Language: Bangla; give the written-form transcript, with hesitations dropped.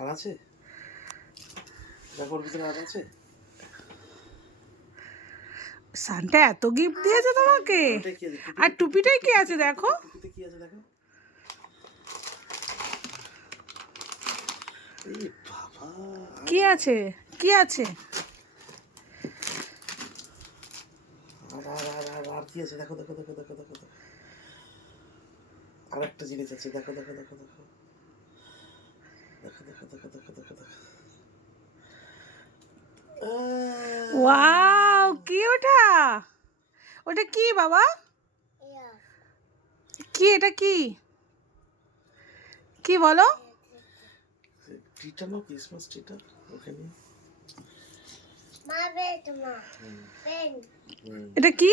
আর আছে? দেখো ওর ভিতরে আর আছে? সান্টা এত গিফট দিয়েছে তোমাকে। ওটাই কি আছে? আর টুপিটাই কি আছে দেখো। টুপিতে কি আছে দেখো। এই বাবা, কি আছে? কি আছে? আর কি আছে দেখো দেখো দেখো দেখো দেখো দেখো। আর একটা জিনিস আছে দেখো দেখো দেখো দেখো দেখো দেখো দেখো দেখো দেখো দেখো। ওয়াও, কি ওটা? ওটা কি বাবা? কি এটা কি? কি বলো? ট্রিটা নাও, ক্রিসমাস ট্রিটা ওখানে। এটা কি?